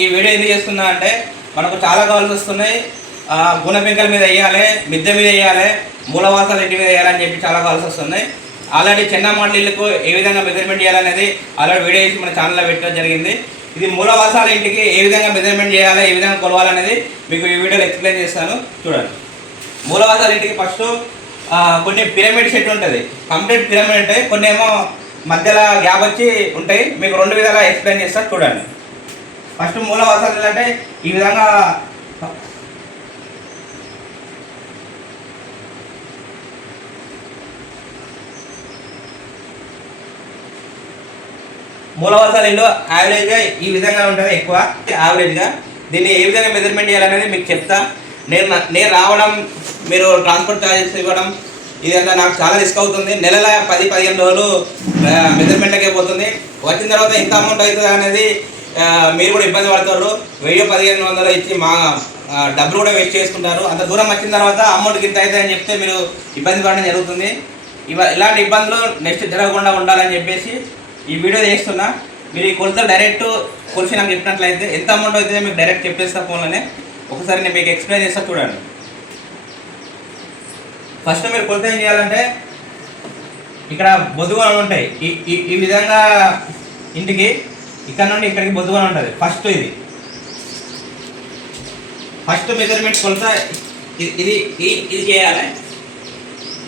ఈ వీడియో ఎందుకు చేస్తున్నా అంటే మనకు చాలా కాల్స్ వస్తున్నాయి. గుణ పెంకల మీద వేయాలి, మిద్దె మీద వేయాలి, మూలవాసాల ఇంటి మీద వేయాలని చెప్పి చాలా కాల్స్ వస్తున్నాయి. ఆల్రెడీ చిన్న మోడల్ ఇళ్ళకు ఏ విధంగా మెజర్మెంట్ చేయాలనేది ఆల్రెడీ వీడియో చేసి మన ఛానల్లో పెట్టడం జరిగింది. ఇది మూలవాసాల ఇంటికి ఏ విధంగా మెజర్మెంట్ చేయాలి, ఏ విధంగా కొలవాలనేది మీకు ఈ వీడియోలో ఎక్స్ప్లెయిన్ చేస్తాను. చూడండి, మూలవాసాల ఇంటికి ఫస్ట్ కొన్ని పిరమిడ్ సెట్ ఉంటుంది, కంప్లీట్ పిరమిడ్ ఉంటాయి, కొన్ని ఏమో మధ్యలో గ్యాప్ వచ్చి ఉంటాయి. మీకు రెండు విధాలుగా ఎక్స్ప్లెయిన్ చేస్తాను. చూడండి, ఫస్ట్ మూలవాసాలు అంటే ఈ విధంగా మూలవాసాల ఇల్లు యావరేజ్గా ఈ విధంగా ఉంటుంది, ఎక్కువ యావరేజ్గా. దీన్ని ఏ విధంగా మెజర్మెంట్ చేయాలనేది మీకు చెప్తా. నేను రావడం, మీరు ట్రాన్స్పోర్ట్ ఛార్జెస్ ఇవ్వడం, ఇదంతా నాకు చాలా రిస్క్ అవుతుంది. నెలల 10-15 రోజులు మెజర్మెంట్లకే పోతుంది. వచ్చిన తర్వాత ఎంత అమౌంట్ అవుతుంది అనేది మీరు కూడా ఇబ్బంది పడతారు. 1000-1500 ఇచ్చి మా డబ్బులు కూడా వేస్ట్ చేసుకుంటారు. అంత దూరం వచ్చిన తర్వాత అమౌంట్కి ఇంత అవుతుంది అని చెప్తే మీరు ఇబ్బంది పడడం జరుగుతుంది. ఇలాంటి ఇబ్బందులు నెక్స్ట్ జరగకుండా ఉండాలని చెప్పేసి ఈ వీడియో చేస్తున్నా. మీరు ఈ కొలతలు డైరెక్ట్ కొలిసి నాకు చెప్పినట్లయితే ఎంత అమౌంట్ అవుతుందో మీకు డైరెక్ట్ చెప్పేస్తా ఫోన్లోనే. ఒకసారి నేను మీకు ఎక్స్ప్లెయిన్ చేస్తా. చూడండి, ఫస్ట్ మీరు కొలత ఏం చేయాలంటే ఇక్కడ బొద్దుగోనలు ఉంటాయి. ఈ విధంగా ఇంటికి ఇక్కడ నుండి ఇక్కడికి బొద్దుగోన ఉంటుంది. ఫస్ట్ మెజర్మెంట్ కొలత ఇది చేయాలి.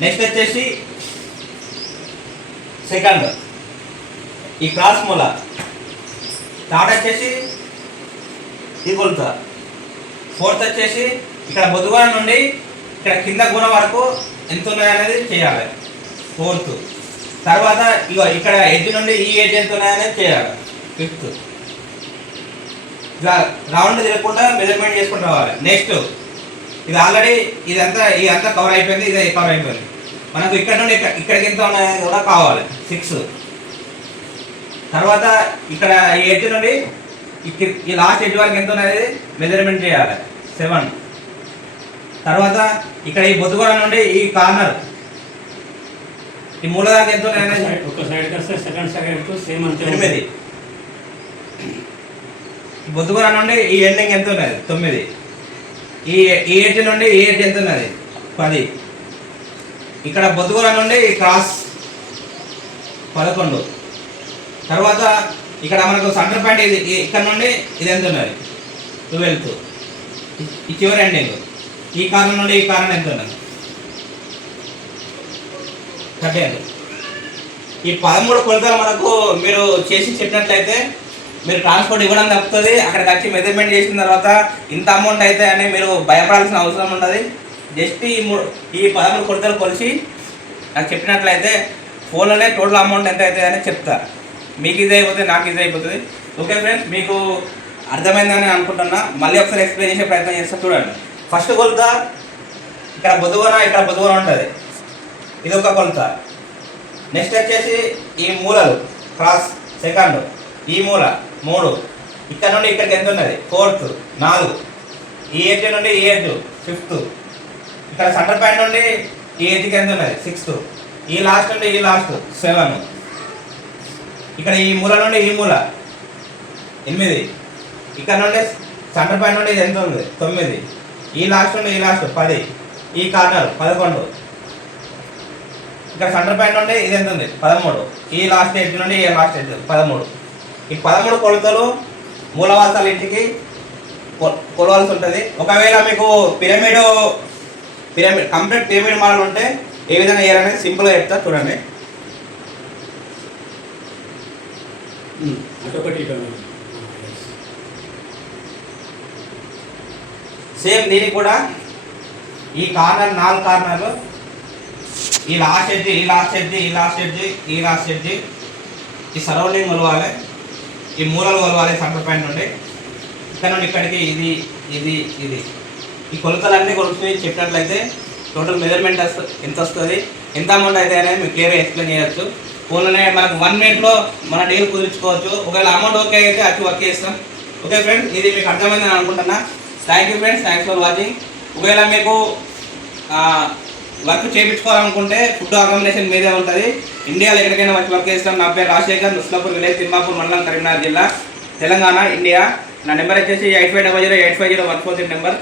నెక్స్ట్ వచ్చేసి సెకండ్ ఈ క్రాస్ మూల, థర్డ్ వచ్చేసి ఈ కొలత, ఫోర్త్ వచ్చేసి ఇక్కడ బొద్దుగోన నుండి ఇక్కడ కింద గుణ వరకు ఎంత ఉన్నాయనేది చేయాలి. ఫోర్త్ తర్వాత ఇక్కడ ఎడ్జ్ నుండి ఈ ఎడ్జ్ ఎంత ఉన్నాయనేది చేయాలి. ఫిఫ్త్ ఇలా రౌండ్ తిరగకుండా మెజర్మెంట్ చేసుకుంటూ రావాలి. నెక్స్ట్ ఇది ఆల్రెడీ ఇదంతా కవర్ అయిపోయింది, ఇది కవర్ అయిపోయింది. మనకు ఇక్కడ నుండి ఇక్కడికి ఎంత ఉన్నాయని కూడా కావాలి. 6 తర్వాత ఇక్కడ ఈ ఎడ్జ్ నుండి ఈ లాస్ట్ ఎడ్జ్ వరకు ఎంత ఉన్నది మెజర్మెంట్ చేయాలి. 7 తర్వాత ఇక్కడ ఈ బొద్దుగోన నుండి ఈ కార్నర్ ఈ మూల దాకా ఎంత ఉన్నది 8. బొద్దుగోన నుండి ఈ ఎండింగ్ ఎంత ఉన్నది 9. ఈ ఎడ్జ్ నుండి ఈ ఎడ్జ్ ఎంత ఉన్నది 10. ఇక్కడ బొద్దుగోన నుండి ఈ క్రాస్ 11. తర్వాత ఇక్కడ మనకు సెంటర్ పాయింట్ ఇది, ఇక్కడ నుండి ఇది ఎంత ఉన్నది 12. ఈ చివరి ఎండింగ్ ఈ కారణం నుండి ఈ కారణం ఎంత ఉన్నది 13. ఈ 13 కొలతలు మనకు మీరు చేసి చెప్పినట్లయితే మీరు ట్రాన్స్పోర్ట్ ఇవ్వడం తప్పుతుంది. అక్కడికి వచ్చి మెజర్మెంట్ చేసిన తర్వాత ఇంత అమౌంట్ అయితే అని మీరు భయపడాల్సిన అవసరం ఉండదు. జస్ట్ ఈ 13 కొలతలు కొలిసి నాకు చెప్పినట్లయితే ఫోన్లోనే టోటల్ అమౌంట్ ఎంత అవుతుంది అని చెప్తా. మీకు ఇది అయిపోతుంది, నాకు ఇది అయిపోతుంది. ఓకే ఫ్రెండ్స్, మీకు అర్థమైందని అనుకుంటున్నా. మళ్ళీ ఒకసారి ఎక్స్ప్లెయిన్ చేసే ప్రయత్నం చేస్తా. చూడండి, ఫస్ట్ కొలత ఇక్కడ బొద్దుగోన ఉంటుంది, ఇది ఒక కొలత. నెక్స్ట్ వచ్చేసి ఈ మూలలు క్రాస్ సెకండ్, ఈ మూల 3, ఇక్కడ నుండి ఇక్కడికి ఎంత ఉన్నది 4th 4, ఈ ఎడ్జ్ నుండి ఈ ఎడ్జ్ 5th, ఇక్కడ సెంటర్ పాయింట్ నుండి ఈ ఎడ్జ్కి ఎంత ఉన్నది 6th, ఈ లాస్ట్ నుండి ఈ లాస్ట్ 7, ఇక్కడ ఈ మూల నుండి ఈ మూల 8, ఇక్కడ నుండి సెంటర్ పాయింట్ నుండి ఇది ఎంత ఉంది 9, ఈ లాస్ట్ నుండి ఈ లాస్ట్ 10, ఈ కార్నర్ 11, ఇక్కడ సెంటర్ పాయింట్ నుండి ఇది ఎంత ఉంది 13, ఈ లాస్ట్ ఎడ్జ్ నుండి ఈ లాస్ట్ ఎడ్జ్ 13. ఈ 13 కొలతలు మూలవాసాల ఇంటికి కొలవాల్సి ఉంటుంది. ఒకవేళ మీకు పిరమిడ్ కంప్లీట్ పిరమిడ్ మోడల్ ఉంటే ఏ విధంగా చేయాలనేది సింపుల్గా చెప్తా. చూడండి, సేమ్ దీనికి కూడా ఈ కార్నర్ 4 కార్నర్లు, ఈ లాస్ట్ ఎడ్జ్ ఈ లాస్ట్ ఎడ్జ్ ఈ లాస్ట్ ఎడ్జ్ ఈ లాస్ట్ ఎడ్జ్, ఈ సరౌండింగ్ కొలవాలి, ఈ మూలలు కొలవాలి. సెంటర్ పాయింట్ నుండి ఇక్కడ నుండి ఇక్కడికి ఇది ఇది ఇది ఈ కొలతలన్నీ కొలుసుకుని చెప్పినట్లయితే టోటల్ మెజర్మెంట్ ఎంత వస్తుంది, ఎంత అమౌంట్ అయితే అనేది మీకు క్లియర్గా ఎక్స్ప్లెయిన్ చేయొచ్చు. ఫోన్లోనే మనకు 1 మినిట్లో మన డీల్ కుదుర్చుకోవచ్చు. ఒకవేళ అమౌంట్ ఓకే అయితే వచ్చి వర్క్ చేస్తాం. ఓకే ఫ్రెండ్స్, ఇది మీకు అర్థమైందని అనుకుంటున్నా. Thank you friends, thanks for watching. ఒకవేళ మీకు వర్క్ చేయించుకోవాలనుకుంటే ఫుడ్ అకామిడేషన్ మీదే ఉంటుంది. ఇండియాలో ఎక్కడికైనా వచ్చి వర్క్ చేస్తాం. నా పేరు రాజశేఖర్, నుస్లాపూర్ విలేజ్, తిమ్మాపూర్ మండలం, కరీంనగర్ జిల్లా, తెలంగాణ, ఇండియా. నా నెంబర్ వచ్చేసి 8500850143 నెంబర్.